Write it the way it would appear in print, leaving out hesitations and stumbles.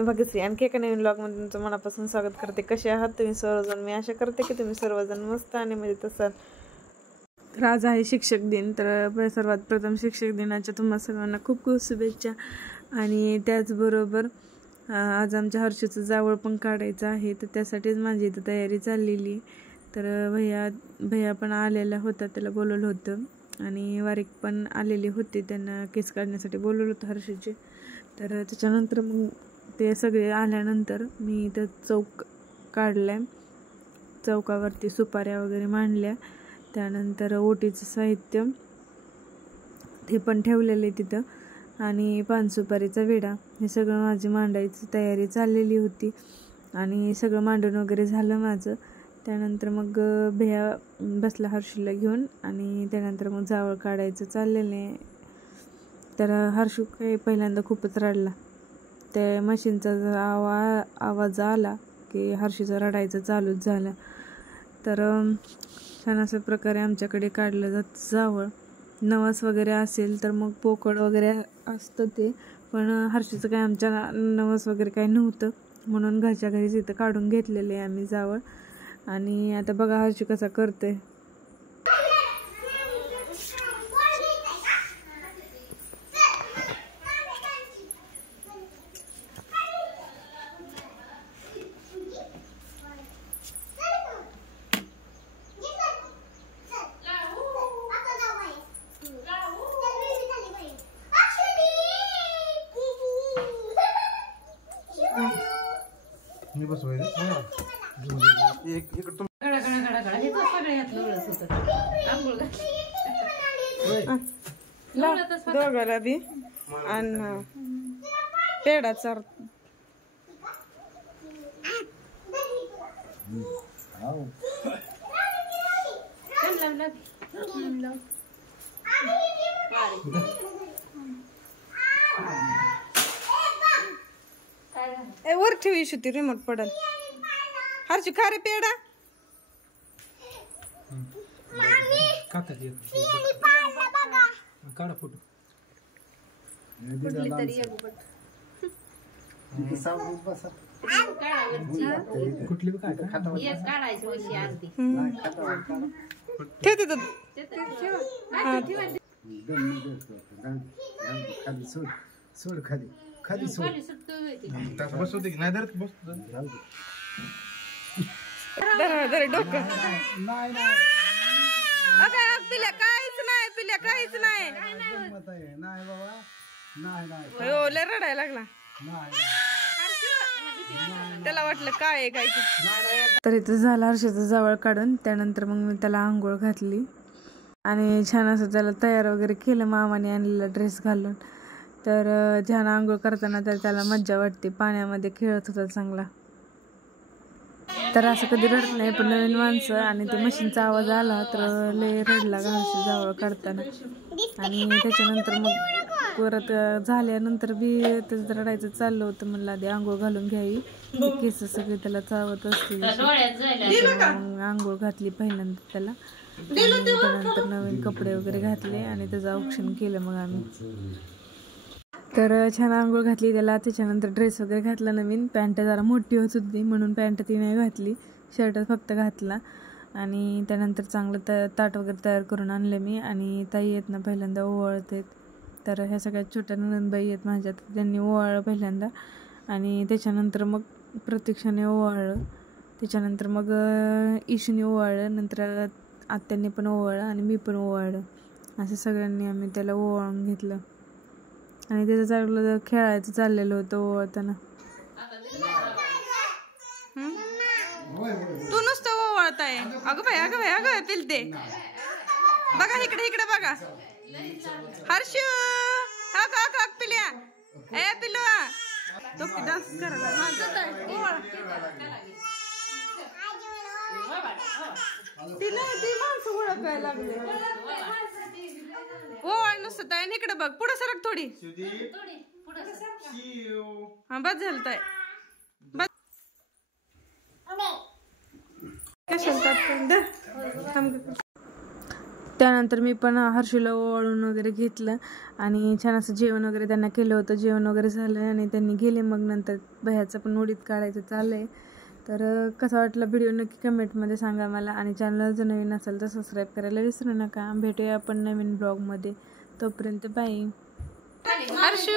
मी भाग्यश्री आणखी एका नवीन ब्लॉगमध्ये तुमचं मनापासून स्वागत करते. कसे आहात तुम्ही सर्वजण? मी आशा करते की तुम्ही सर्वजण मस्त आणि मजेत असाल. तर आज आहे शिक्षक दिन. तर सर्वात प्रथम शिक्षक दिनाच्या तुम्हा सर्वांना खूप खूप शुभेच्छा. आणि त्याचबरोबर आज आमच्या हर्षूचं जावळ पण काढायचं आहे, तर त्यासाठीच माझी इथं तयारी चाललेली. तर भैया पण आलेला होता, त्याला बोलवलं होतं. आणि वारीक पण आलेले होते, त्यांना केस काढण्यासाठी बोलवलं होतं हर्षूचे. तर त्याच्यानंतर मग ते सगळे आल्यानंतर मी इथं चौक काढला. चौकावरती सुपाऱ्या वगैरे मांडल्या. त्यानंतर ओटीचं साहित्य ते पण ठेवलेलं आहे तिथं. आणि पानसुपारीचा विडा हे सगळं माझी मांडायची तयारी चाललेली होती. आणि सगळं मांडून वगैरे झालं माझं. त्यानंतर मग भैया बसला हर्षूला घेऊन. आणि त्यानंतर मग जावळ काढायचं चाललेलं आहे. तर हर्षू काही पहिल्यांदा खूपच रडला. त्या मशीनचा आवाज आला की हर्षूचं रडायचं चालूच झालं. तर छान अशा प्रकारे आमच्याकडे काढलं जातं जावळ. नवस वगैरे असेल तर मग पोकळ वगैरे असतं ते, पण हर्षूचं काय आमच्या नवस वगैरे काही नव्हतं, म्हणून घरच्या घरीच इथं काढून घेतलेले आहे आम्ही जावळ. आणि आता बघा हर्षू कसा करतोय. दोघाला बी आणि पेडा चार वर ठेवी शुती रिमोट पडल. हरची खा रे पेडा. काढा फोटो. कुठली ठेवते सोड खाली खाली बसवते नाही धरत बस डोकं पिल्या काहीच नाही, पिल्या काहीच नाही. नाही बाबा नाही लय रडायला लागला. त्याला वाटलं काय आहे काय. तर इथं झालं हर्षाचं जावळ काढून. त्यानंतर मग मी त्याला आंघोळ घातली आणि छान असं त्याला तयार वगैरे केलं मामाने आणलेला ड्रेस घालून. तर छान आंघोळ करताना तर त्याला मज्जा वाटते. पाण्यामध्ये खेळत होता चांगला. तर असं कधी रडत नाही, पण नवीन माणसं आणि ते मशीनचा आवाज आला तर लय रडला हर्षू जावळ काढताना. आणि त्याच्यानंतर मग परत झाल्यानंतर बी त्याचं रडायचं चाललं होतं. म्हणलं आधी आंघोळ घालून घ्यावी, केस सगळे त्याला चावत असतील. मग आंघोळ घातली पहिल्यांदा त्याला. त्यानंतर नवीन कपडे वगैरे घातले आणि त्याचं औक्षण केलं मग आम्ही. तर छान आंघोळ घातली त्याला. त्याच्यानंतर ड्रेस वगैरे घातला नवीन. पॅन्ट जरा मोठी होत होती म्हणून पॅन्ट ती नाही घातली, शर्ट फक्त घातला. आणि त्यानंतर चांगलं ताट वगैरे तयार करून आणले मी. आणि ताई आहेत ना पहिल्यांदा ओवाळते. तर ह्या सगळ्यात छोट्या नणंदबाई आहेत माझ्यात, त्यांनी ओवाळलं पहिल्यांदा. आणि त्याच्यानंतर मग प्रतीक्षाने ओवाळलं. त्याच्यानंतर मग ईशूने ओवाळलं. नंतर आत्यांनी पण ओवाळलं आणि मी पण ओवाळलं. असं सगळ्यांनी आम्ही त्याला ओवाळून घेतलं. आणि त्याचं चांगलं खेळायचं चाललेलं होतं ओवाळताना. तू नुसतं ओवाळताय. अगं बाई अगं बाई अगं पिलते. बघा इकडे इकडे बघा. हर्षू हा पिल्या ए पिलू तो डान्स करायला. ती माणसं ओळखायला लागले. ओवाळ नुसतं ताई. इकडे बघ, पुढे सरक थोडी. हा बस झालं ताई. त्यानंतर मी पण हर्षूला ओवाळून वगैरे घेतलं आणि छान असं जेवण वगैरे त्यांना केलं होतं. जेवण वगैरे झालं आणि त्यांनी गेले. मग नंतर भैयाचं पण उडीद काढायचं चाललं आहे. तर कसा वाटला व्हिडिओ नक्की कमेंटमध्ये सांगा मला. आणि चॅनलला जर नवीन असेल तर सबस्क्राईब करायला विसरू नका. भेटूया आपण नवीन ब्लॉगमध्ये. तोपर्यंत बाय. हर्षू